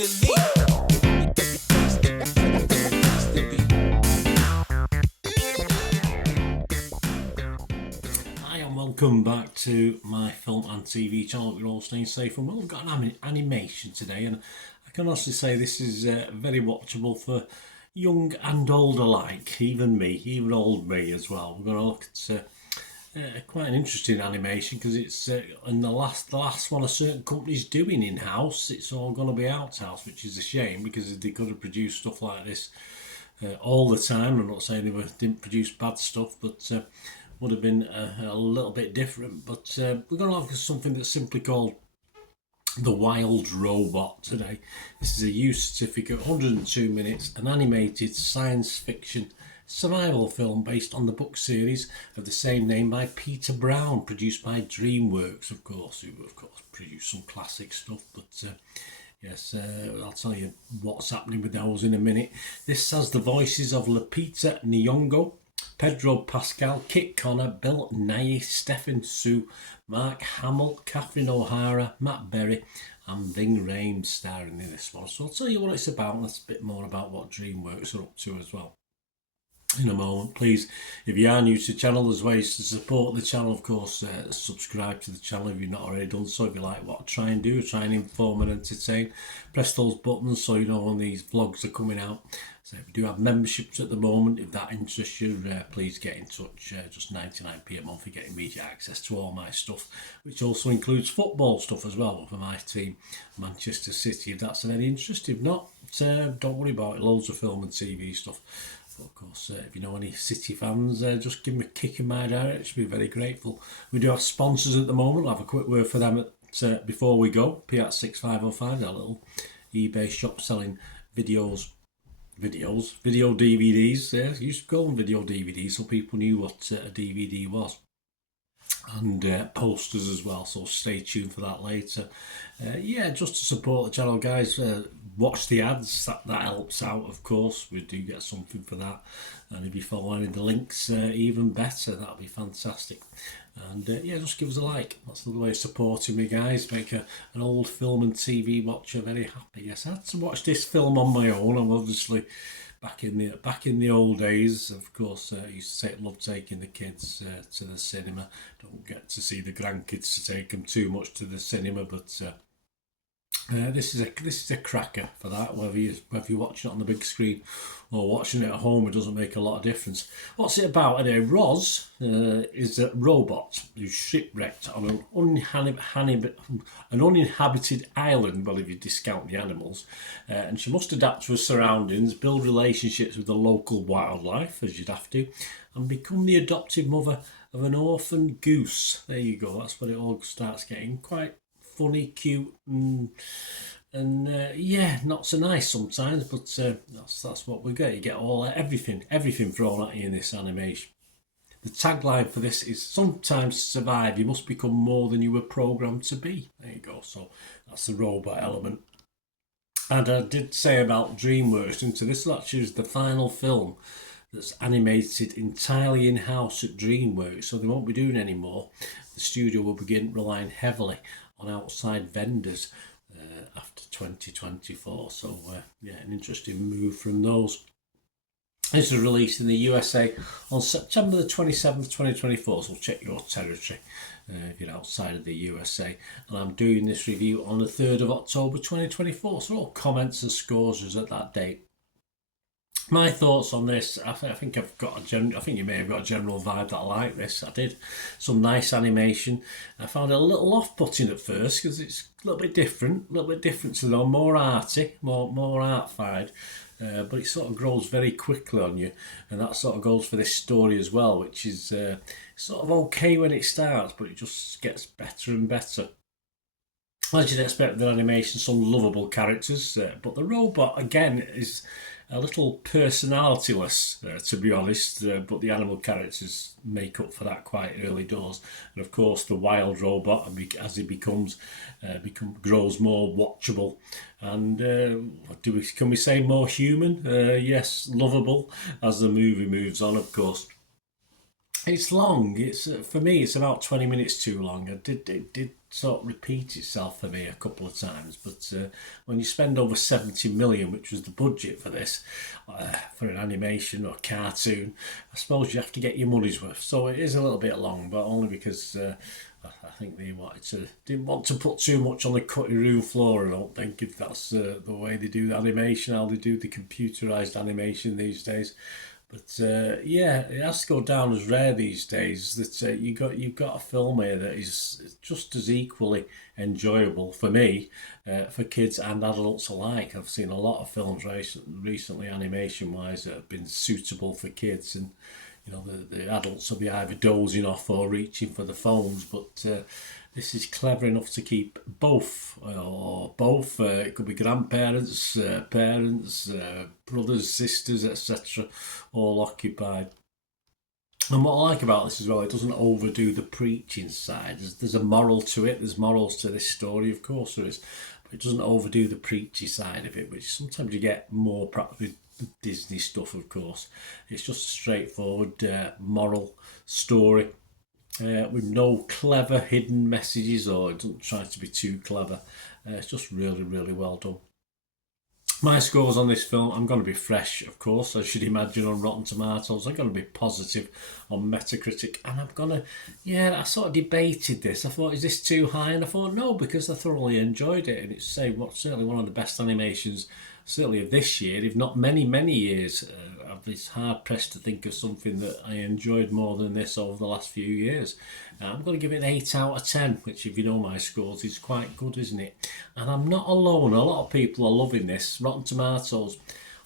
Finally. Hi and welcome back to my film and TV channel. You're all staying safe and well. We've got an animation today, and I can honestly say this is very watchable for young and old alike, even me, even old me as well. We're going to look at quite an interesting animation because it's in the last one a certain company's doing in-house. It's all going to be out-house, which is a shame because they could have produced stuff like this all the time. I'm not saying they didn't produce bad stuff, but would have been a little bit different. But we're going to look at something that's simply called The Wild Robot today. This is a use certificate, 102 minutes, an animated science fiction survival film based on the book series of the same name by Peter Brown, produced by DreamWorks, of course, who of course produced some classic stuff. But yes, I'll tell you what's happening with those in a minute. This has the voices of Lupita Nyong'o, Pedro Pascal, Kit Connor, Bill Nighy, Stephen Sue, Mark Hamill, Catherine O'Hara, Matt Berry and Ving Rhames starring in this one. So I'll tell you what it's about and a bit more about what DreamWorks are up to as well in a moment. Please, if you are new to the channel, there's ways to support the channel. Of course, subscribe to the channel if you've not already done so. If you like what I try and do, try and inform and entertain, press those buttons so you know when these vlogs are coming out. So if you do have memberships at the moment, if that interests you, please get in touch. Just 99p a month, you get immediate access to all my stuff, which also includes football stuff as well for my team, Manchester City, if that's of any interest. If not, don't worry about it, loads of film and TV stuff. Of course, if you know any City fans, just give them a kick in my direction. Be very grateful. We do have sponsors at the moment. I'll have a quick word for them before we go. P6505, our little eBay shop selling video DVDs. Yeah, used to call them video DVDs so people knew what a DVD was. And posters as well, so stay tuned for that later. Yeah, just to support the channel, guys, watch the ads, that helps out, of course. We do get something for that, and if you follow any of the links, even better, that'll be fantastic. And yeah, just give us a like. That's another way of supporting me, guys. Make an old film and TV watcher very happy. Yes, I had to watch this film on my own. I'm obviously back in the old days, of course. I used to love taking the kids to the cinema. Don't get to see the grandkids to take them too much to the cinema, but this is a cracker for that. Whether you're watching it on the big screen or watching it at home, it doesn't make a lot of difference. What's it about? Anyway, Roz is a robot who's shipwrecked on an uninhabited island. Well, if you discount the animals, and she must adapt to her surroundings, build relationships with the local wildlife, as you'd have to, and become the adoptive mother of an orphan goose. There you go. That's what it all starts getting quite funny, cute, and yeah, not so nice sometimes, but that's what we get. You get everything thrown at you in this animation. The tagline for this is, sometimes to survive you must become more than you were programmed to be. There you go. So that's the robot element. And I did say about DreamWorks, into this actually is the final film that's animated entirely in-house at DreamWorks, so they won't be doing any more. The studio will begin relying heavily on outside vendors after 2024. So yeah, an interesting move from those. This was released in the USA on September the 27th, 2024, so check your territory if you're outside of the USA. And I'm doing this review on the 3rd of October 2024, so all comments and scores is at that date. My thoughts on this, I think you may have got a general vibe that I like this. I did some nice animation. I found it a little off-putting at first because it's a little bit different to them, more arty, more art-fied. But it sort of grows very quickly on you, and that sort of goes for this story as well, which is sort of okay when it starts, but it just gets better and better. As you'd expect with animation, some lovable characters, but the robot again is a little personalityless, to be honest, but the animal characters make up for that quite early doors. And of course, the wild robot, as he grows more watchable, and can we say more human? Yes, lovable as the movie moves on, of course. It's long. It's for me. It's about 20 minutes too long. It did sort of repeat itself for me a couple of times. But when you spend over 70 million, which was the budget for this, for an animation or cartoon, I suppose you have to get your money's worth. So it is a little bit long, but only because I think they didn't want to put too much on the cutting room floor. I don't think if that's the way they do the animation, how they do the computerized animation these days. But yeah, it has to go down as rare these days that you've got a film here that is just as equally enjoyable for me, for kids and adults alike. I've seen a lot of films recently, animation wise, that have been suitable for kids, and the adults will be either dozing off or reaching for the phones, but this is clever enough to keep both, or both, it could be grandparents, parents, brothers, sisters, etc., all occupied. And what I like about this as well, it doesn't overdo the preaching side. There's a moral to it. There's morals to this story, of course there is, but it doesn't overdo the preachy side of it, which sometimes you get more with Disney stuff, of course. It's just a straightforward moral story, with no clever hidden messages, or it doesn't try to be too clever. It's just really, really well done. My scores on this film, I'm going to be fresh, of course, as you'd imagine, on Rotten Tomatoes. I'm going to be positive on Metacritic, and I'm going to, yeah, I sort of debated this. I thought, is this too high? And I thought, no, because I thoroughly enjoyed it, and it's certainly one of the best animations, certainly of this year, if not many, many years. It's hard pressed to think of something that I enjoyed more than this over the last few years. I'm going to give it an 8 out of 10, which, if you know my scores, is quite good, isn't it? And I'm not alone. A lot of people are loving this. Rotten Tomatoes,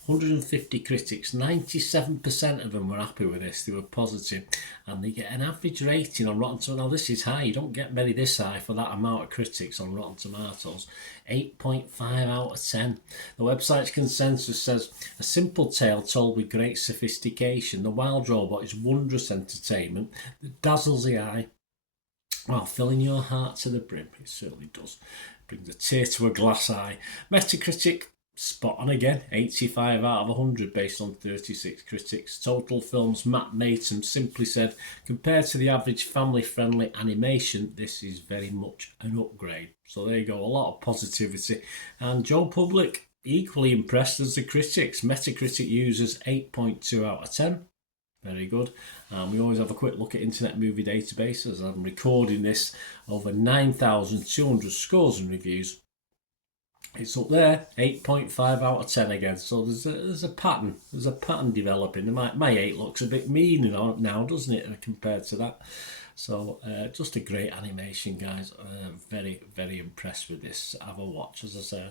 150 critics, 97% of them were happy with this. They were positive, and they get an average rating on Rotten Tomatoes. Now, this is high. You don't get many this high for that amount of critics on Rotten Tomatoes. 8.5 out of 10. The website's consensus says, a simple tale told with great sophistication. The wild robot is wondrous entertainment that dazzles the eye while filling your heart to the brim. It certainly does. Brings a tear to a glass eye. Metacritic, spot on again, 85 out of 100 based on 36 critics. Total Films Matt Maton simply said, compared to the average family-friendly animation, this is very much an upgrade. So there you go, a lot of positivity. And Joe Public, equally impressed as the critics. Metacritic users 8.2 out of 10. Very good. We always have a quick look at Internet Movie Database, as I'm recording this, over 9,200 scores and reviews. It's up there, 8.5 out of 10 again. So there's a pattern. There's a pattern developing. My 8 looks a bit mean now, doesn't it, compared to that? So just a great animation, guys. Very, very impressed with this. Have a watch, as I say.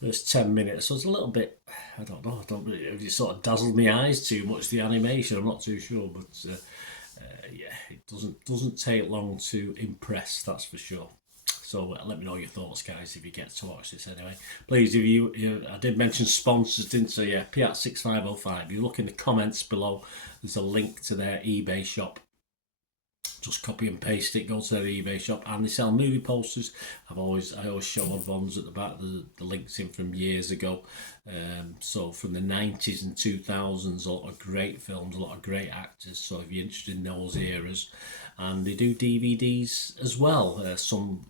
First 10 minutes, so it's a little bit, I don't know, it sort of dazzled my eyes too much, the animation, I'm not too sure, but yeah, it doesn't take long to impress, that's for sure. So let me know your thoughts, guys, if you get to watch this anyway. Please, if I did mention sponsors, didn't I? Yeah, Piat6505. You look in the comments below, there's a link to their eBay shop. Just copy and paste it, go to their eBay shop, and they sell movie posters. I always show odd ones at the back, the links in from years ago. So from the 90s and 2000s, a lot of great films, a lot of great actors. So if you're interested in those eras, and they do DVDs as well. Some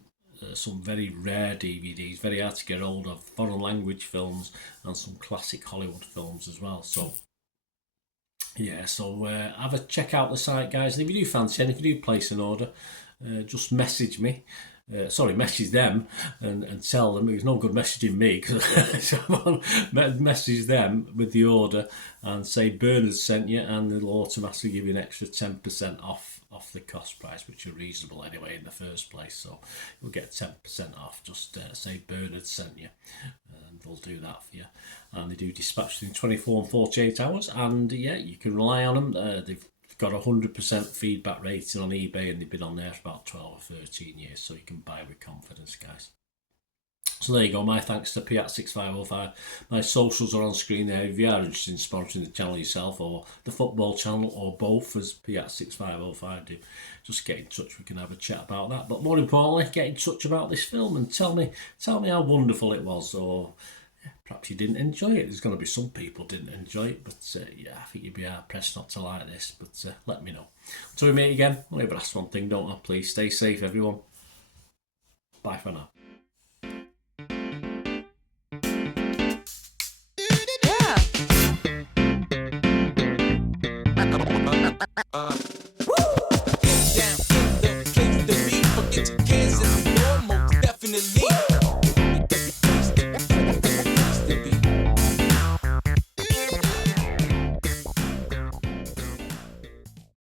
very rare DVDs, very hard to get hold of, foreign language films, and some classic Hollywood films as well. So yeah, so have a check out the site, guys. And if you do fancy anything, if you do place an order, just message me. Message them and tell them. It's no good messaging me, because message them with the order and say Bernard sent you, and they'll automatically give you an extra 10% off the cost price, which are reasonable anyway in the first place. So you'll get 10% off. Just say Bernard sent you, and they'll do that for you. And they do dispatch within 24 and 48 hours. And yeah, you can rely on them. They've got a 100% feedback rating on eBay, and they've been on there for about 12 or 13 years, so you can buy with confidence, guys. So there you go, my thanks to Piat6505. My socials are on screen there. If you are interested in sponsoring the channel yourself, or the football channel, or both, as Piat6505 do, just get in touch. We can have a chat about that. But more importantly, get in touch about this film and tell me how wonderful it was, or perhaps you didn't enjoy it. There's going to be some people didn't enjoy it, but yeah, I think you'd be hard pressed not to like this. But let me know. Until we meet again, I'll ever ask one thing, don't I? Please stay safe, everyone. Bye for now. Get down in the place to be. Forget your cares, it's normal, definitely.